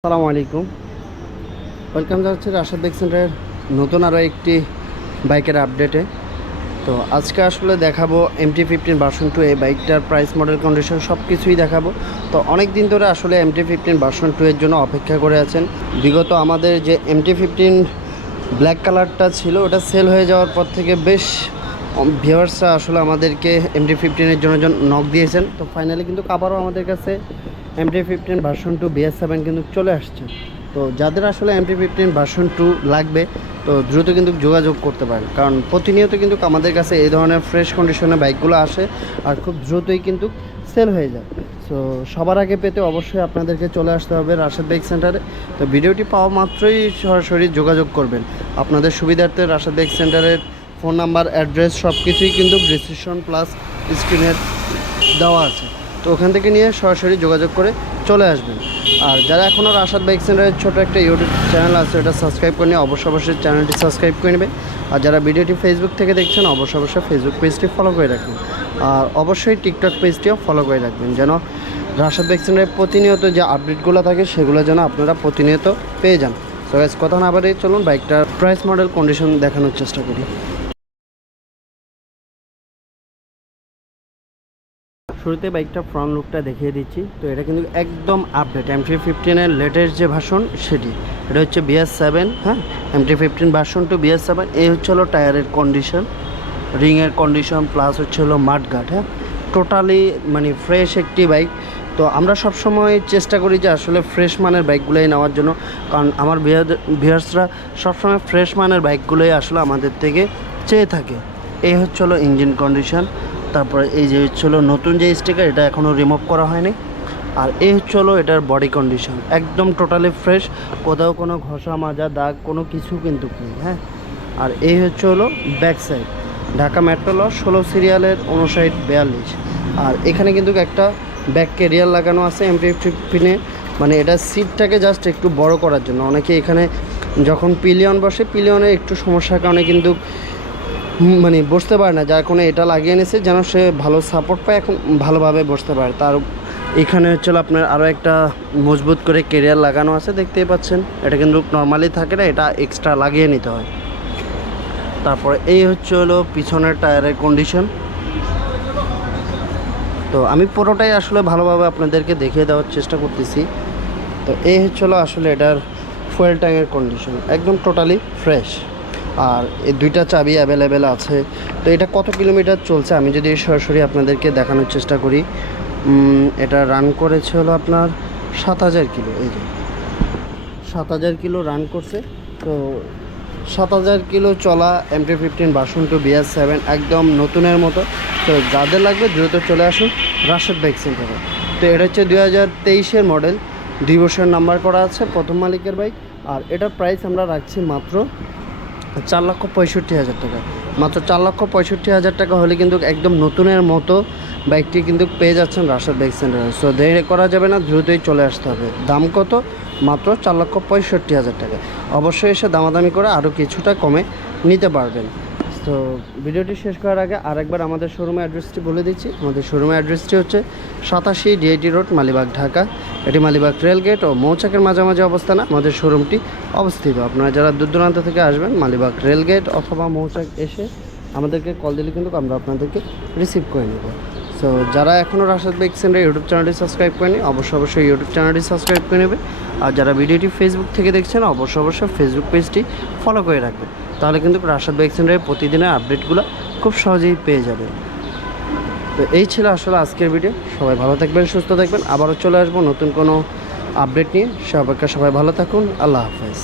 আসসালামু আলাইকুম, ওয়েলকাম জানাচ্ছি রাশেদ বাইক সেন্টারের নতুন আরও একটি বাইকের আপডেটে। তো আজকে আসলে দেখাবো MT-15 ভার্সন 2। এই বাইকটার প্রাইস, মডেল, কন্ডিশন সব কিছুই দেখাবো। তো অনেক দিন ধরে আসলে MT-15 ভার্সন 2 এর জন্য অপেক্ষা করে আছেন। বিগত আমাদের যে MT-15 ব্ল্যাক কালারটা ছিল ওটা সেল হয়ে যাওয়ার পর থেকে বেশ ভিউয়ার্সরা আসলে আমাদেরকে MT-15 এর জন্য নক দিয়েছেন। তো ফাইনালি কিন্তু আবারও আমাদের কাছে MT-15 ভার্সন 2 BS7 কিন্তু চলে আসছে। তো যাদের আসলে MT-15 ভার্সন 2 লাগবে তো দ্রুত কিন্তু যোগাযোগ করতে পারেন, কারণ প্রতিনিয়ত কিন্তু আমাদের কাছে এই ধরনের ফ্রেশ কন্ডিশনে বাইকগুলো আসে আর খুব দ্রুতই কিন্তু সেল হয়ে যায়। সো সবার আগে পেতে অবশ্যই আপনাদেরকে চলে আসতে হবে রাশেদ বাইক সেন্টারে। তো ভিডিওটি পাওয়া মাত্রই সরাসরি যোগাযোগ করবেন। আপনাদের সুবিধার্থে রাশেদ বাইক সেন্টারের ফোন নাম্বার, অ্যাড্রেস সব কিছুই কিন্তু ডিসক্রিপশন প্লাস স্ক্রিনের দেওয়া আছে। তো ওখান থেকে নিয়ে সরাসরি যোগাযোগ করে চলে আসবেন। আর যারা এখনও রাশেদ বাইক সেন্টারের ছোটো একটা ইউটিউব চ্যানেল আছে ওটা সাবস্ক্রাইব করে নিয়ে অবশ্যই চ্যানেলটি সাবস্ক্রাইব করে নেবে। আর যারা ভিডিওটি ফেসবুক থেকে দেখছেন অবশ্যই ফেসবুক পেজটি ফলো করে রাখবেন। আর অবশ্যই টিকটক পেজটিও ফলো করে রাখবেন, যেন রাশেদ বাইক সেন্টারের প্রতিনিয়ত যে আপডেটগুলো থাকে সেগুলো যেন আপনারা প্রতিনিয়ত পেয়ে যান। সো গাইস, কথা না বাড়িয়ে চলুন বাইকটার প্রাইস, মডেল, কন্ডিশন দেখানোর চেষ্টা করি। শুরুতে বাইকটা ফ্রন্ট লুকটা দেখিয়ে দিচ্ছি। তো এটা কিন্তু একদম আপডেট MT-15 এর লেটেস্ট যে ভার্সন সেটি, এটা হচ্ছে BS7। হ্যাঁ, MT-15 ভার্সন 2 BS7। এই হচ্ছে হলো টায়ারের কন্ডিশন, রিংয়ের কন্ডিশন, প্লাস হচ্ছে হলো মাডগার্ড। হ্যাঁ, টোটালি মানে ফ্রেশ একটি বাইক। তো আমরা সবসময় চেষ্টা করি যে আসলে ফ্রেশ মানের বাইকগুলোই নেওয়ার জন্য, কারণ আমার ভিউয়ার্সরা সবসময় ফ্রেশ মানের বাইকগুলোই আসলে আমাদের থেকে চেয়ে থাকে। এই হচ্ছে হলো ইঞ্জিন কন্ডিশন, তারপরে এই যে হচ্ছে হলো নতুন যে স্টিকার, এটা এখনও রিমুভ করা হয়নি। আর এই হচ্ছে হলো এটার বডি কন্ডিশন, একদম টোটালি ফ্রেশ, কোথাও কোনো ঘষা মাজা দাগ কোনো কিছু কিন্তু নেই। হ্যাঁ, আর এই হচ্ছে হলো ব্যাক সাইড, ঢাকা মেট্রো ল 16 সিরিয়ালের 5942। আর এখানে কিন্তু একটা ব্যাক ক্যারিয়ার লাগানো আছে MT-15-এ, মানে এটা সিটটাকে জাস্ট একটু বড় করার জন্য। অনেকে এখানে যখন পিলিয়ন বসে, পিলিয়নে একটু সমস্যার কারণে কিন্তু মানে বসতে পারে না, যার কোনো এটা লাগিয়ে এনেছে যেন সে ভালো সাপোর্ট পায়, এখন ভালোভাবে বসতে পারে। তার এখানে হচ্ছে আপনার আরও একটা মজবুত করে ক্যারিয়ার লাগানো আছে, দেখতেই পাচ্ছেন। এটা কিন্তু নর্মালি থাকে না, এটা এক্সট্রা লাগিয়ে নিতে হয়। তারপরে এই হচ্ছে হলো পিছনের টায়ারের কন্ডিশন। তো আমি পুরোটাই আসলে ভালোভাবে আপনাদেরকে দেখিয়ে দেওয়ার চেষ্টা করতেছি। তো এই হচ্ছে হলো আসলে এটার ফুয়েল ট্যাঙ্কের কন্ডিশন, একদম টোটালি ফ্রেশ। আর এই দুইটা চাবি অ্যাভেলেবেল আছে। তো এটা কত কিলোমিটার চলছে আমি যদি সরাসরি আপনাদেরকে দেখানোর চেষ্টা করি। এটা রান করেছে হলো আপনার 7000 কিলো। এই যে 7000 কিলো রান করছে। তো 7000 কিলো চলা MT-15 ভার্সন 2 BS7 একদম নতুনের মতো। তো যাদের লাগবে দ্রুত চলে আসুন রাশেদ বাইক সেন্টারে। তো এটা হচ্ছে 2023-এর মডেল, 2 বছর নাম্বার করা আছে, প্রথম মালিকের বাইক। আর এটার প্রাইস আমরা রাখছি মাত্র 4,65,000 টাকা। মাত্র 4,65,000 টাকা হলে কিন্তু একদম নতুনের মতো বাইকটি কিন্তু পেয়ে যাচ্ছেন রাশেদ বাইক সেন্টারে। সো দেরি করা যাবে না, দ্রুতই চলে আসতে হবে। দাম কত? মাত্র 4,65,000 টাকা। অবশ্যই এসে দামাদামি করে আরও কিছুটা কমে নিতে পারবেন। তো ভিডিওটি শেষ করার আগে আরেকবার আমাদের শোরুমের অ্যাড্রেসটি বলে দিচ্ছি। আমাদের শোরুমের অ্যাড্রেসটি হচ্ছে 87 DIT রোড, মালিবাগ, ঢাকা। এটি মালিবাগ রেলগেট ও মৌচাকের মাঝামাঝি অবস্থানে আমাদের শোরুমটি অবস্থিত। আপনারা যারা দূর দূরান্ত থেকে আসবেন, মালিবাগ রেলগেট অথবা মৌচাক এসে আমাদেরকে কল দিলে কিন্তু আমরা আপনাদেরকে রিসিভ করে নেব। সো যারা এখনও রাশেদ বাইক সেন্টার ইউটিউব চ্যানেলটি সাবস্ক্রাইব করেনি অবশ্যই ইউটিউব চ্যানেলটি সাবস্ক্রাইব করে নেবে। আর যারা ভিডিওটি ফেসবুক থেকে দেখছেন অবশ্যই ফেসবুক পেজটি ফলো করে রাখবেন, তাহলে কিন্তু রাশেদ বাইক সেন্টারের প্রতিদিনের আপডেটগুলো খুব সহজেই পেয়ে যাবে। তো এই ছিল আসলে আজকের ভিডিও। সবাই ভালো থাকবেন, সুস্থ থাকবেন। আবারও চলে আসবো নতুন কোনো আপডেট নিয়ে। সে অপেক্ষা সবাই ভালো থাকুন। আল্লাহ হাফেজ।